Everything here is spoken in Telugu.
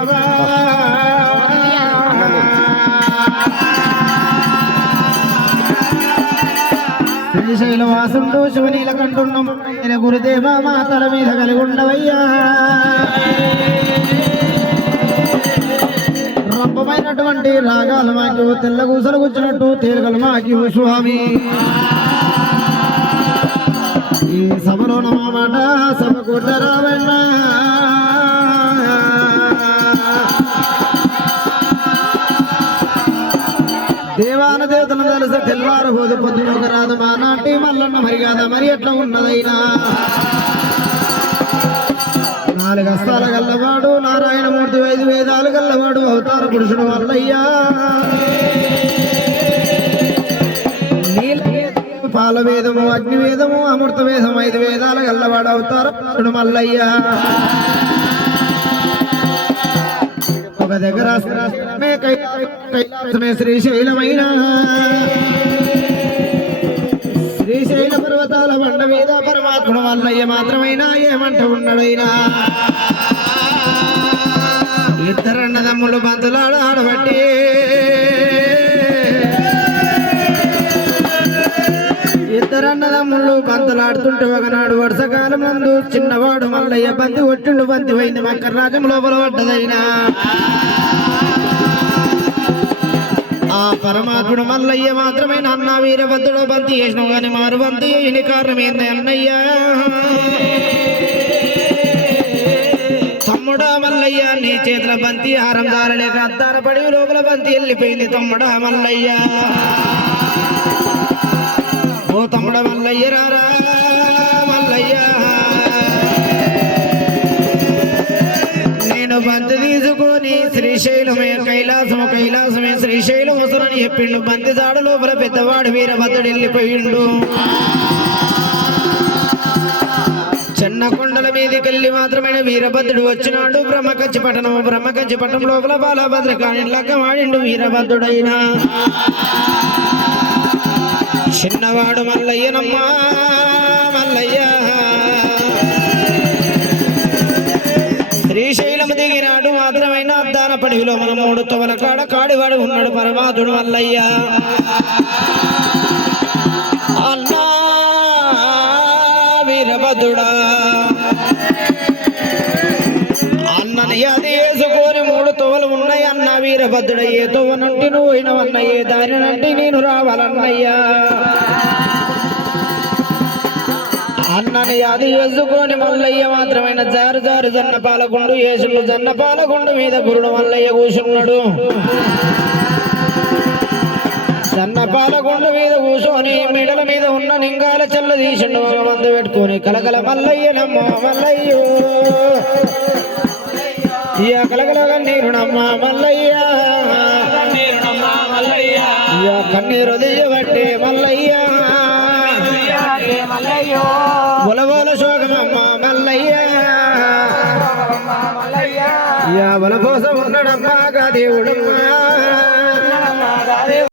బాబా శ్రీశైల వాసుండు శివనీల కంటున్నాం గురుదేవ మా తల మీద కలిగి ఉండవయ్యా. రంపమైనటువంటి రాగాలు మాకి తెల్ల కూసలు కూర్చున్నట్టు తేలుగలు మాకి స్వామి. ఈ సభలో మాట సభ కొట్టరావన్నా దేవాన దేవతను తెలిసి తెల్లారు పోదు పొద్దున ఒక రాదు మా నాటి మల్లన్న మరి కాదా మరి ఎట్లా ఉన్నదైనా. నాలుగు అస్తాల గల్లవాడు నారాయణమూర్తి ఐదు వేదాలు గల్లవాడు అవతార పురుషుడు వల్లయ్యా. నీల పాల వేదము అగ్ని వేదము అమృత వేదము ఐదు వేదాలు గల్లవాడు అవతార పురుషుడు మల్లయ్యా. ఒక దగ్గర కైలాసమే శ్రీశైలమైన. శ్రీశైల పర్వతాల బండ మీద పరమాత్ముడు వల్లయ్య మాత్రమైనా ఏమంట ఉన్నాడైనా ఇద్దరు తమ్ముడు బంతులాడు ఆడబట్టి. ఇద్దరన్నదమ్ముళ్ళు పంతులాడుతుంటే ఒకనాడు వర్షకాలం ముందు చిన్నవాడు మల్లయ్య బంతి ఒట్టిండు బంతి పోయింది మకర రాజం లోపల పడ్డదైనా. ఆ పరమాత్ముడు మల్లయ్య మాత్రమే అన్న వీరభద్రుడు బంతి చేసినావు కానీ మారు బంతి చేయని కారణం ఏంది అన్నయ్య? తమ్ముడా మల్లయ్య నీ చేతుల బంతి హారం జారలేక అద్దార పడి లోపల బంతి వెళ్ళిపోయింది తమ్ముడా మల్లయ్య. ఓ తమ్ముడ మల్లయ్య రారా మల్లయ్య నేను బంతి తీసుకొని శ్రీశైలమే కైలాసము కైలాసమే శ్రీశైలం వసులని చెప్పిండు బంతి దాడు లోపల పెద్దవాడు వీరభద్రుడు వెళ్ళిపోయిండు చిన్న కొండల మీదకెళ్ళి మాత్రమే వీరభద్రుడు వచ్చినాడు. బ్రహ్మకంచి పట్టణం బ్రహ్మకంచి పట్టణం లోపల బాలభద్రకాని లగ్గమాడిండు వీరభద్రుడైనా. చిన్నవాడు మల్లయ్యనమ్మా మల్లయ్య. శ్రీశైలం దిగినాడు మాత్రమైన అద్దాన పడివిలో మన మూడు తొవల కాడ కాడివాడు ఉన్నాడు పరమాధుడు మల్లయ్య. అన్నా వీరభద్రుడా. అన్నని వేసుకొని మూడు తోవలు ఉన్నాయి అన్న వీరభద్రుడ. ఏ తోవనంటే నువ్వు పోయినవన్న ఏ దారినంటే నేను రావాలన్నయ్యా? అన్నని అది వేసుకొని మల్లయ్య మాత్రమైన జారు జారు జన్న పాలకుండు వేసుడు జన్న పాలకుండు మీద గురుడు మల్లయ్య కూర్చున్నాడు. సన్న పాలకొండ మీద కూర్చొని మెడల మీద ఉన్న నింగాల చల్ల తీసిండు. మందు పెట్టుకొని కలకల మల్లయ్య నమ్మ మల్లయ్యో. ఇయ కలకల నీరు నమ్మ మల్లయ్య. ఇయా కన్నీరు దియ్యబట్టే మల్లయ్య. బులబోల శోకమమ్మ మల్లయ్య. ఇయా బల కోసం ఉండడమ్మా గా దేవుడమ్మా.